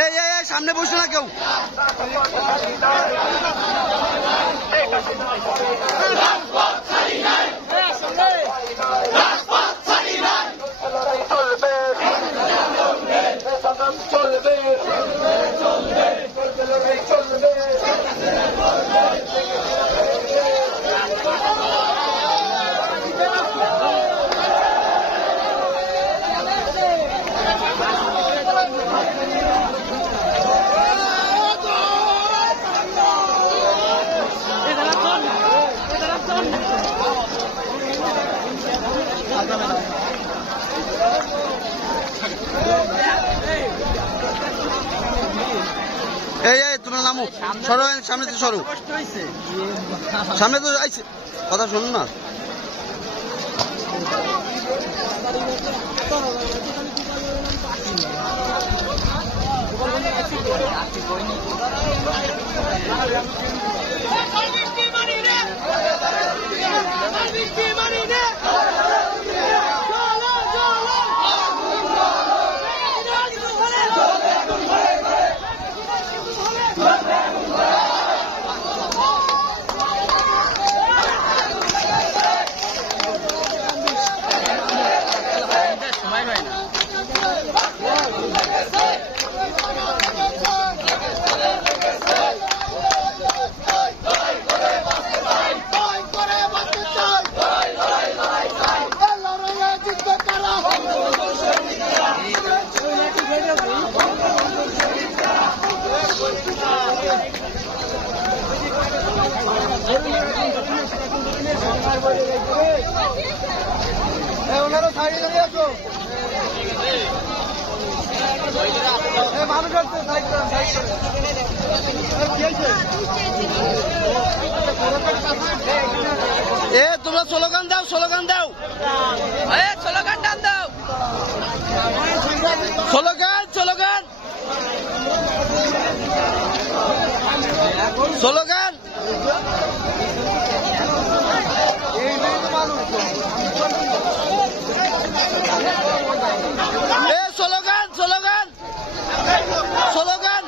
এই সামনে বসো না কেউ। এই তোমরা নামো, সরো সামনে তো, সরো সামনে তো আইছে, কথা শোনো না। ওনারা সাইডে দাঁড়িয়ে আছো, মানুষ আসছে, সাইড করেন, সাইড করেন। তোমরা স্লোগান দাও, স্লোগান দাও, স্লোগান টান দাও, slogan slogan slogan. Slogan slogan slogan.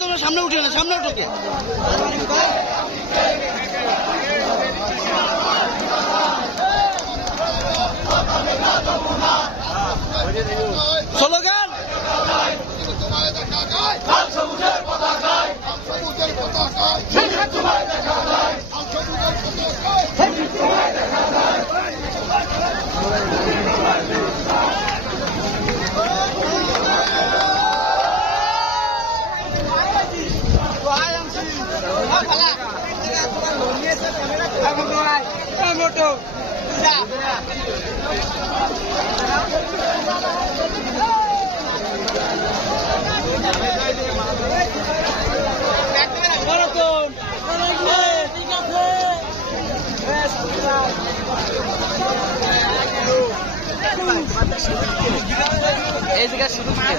তোমরা সামনে উঠে না, সামনে উঠে স্লোগান। এই জায়গা শুরু করে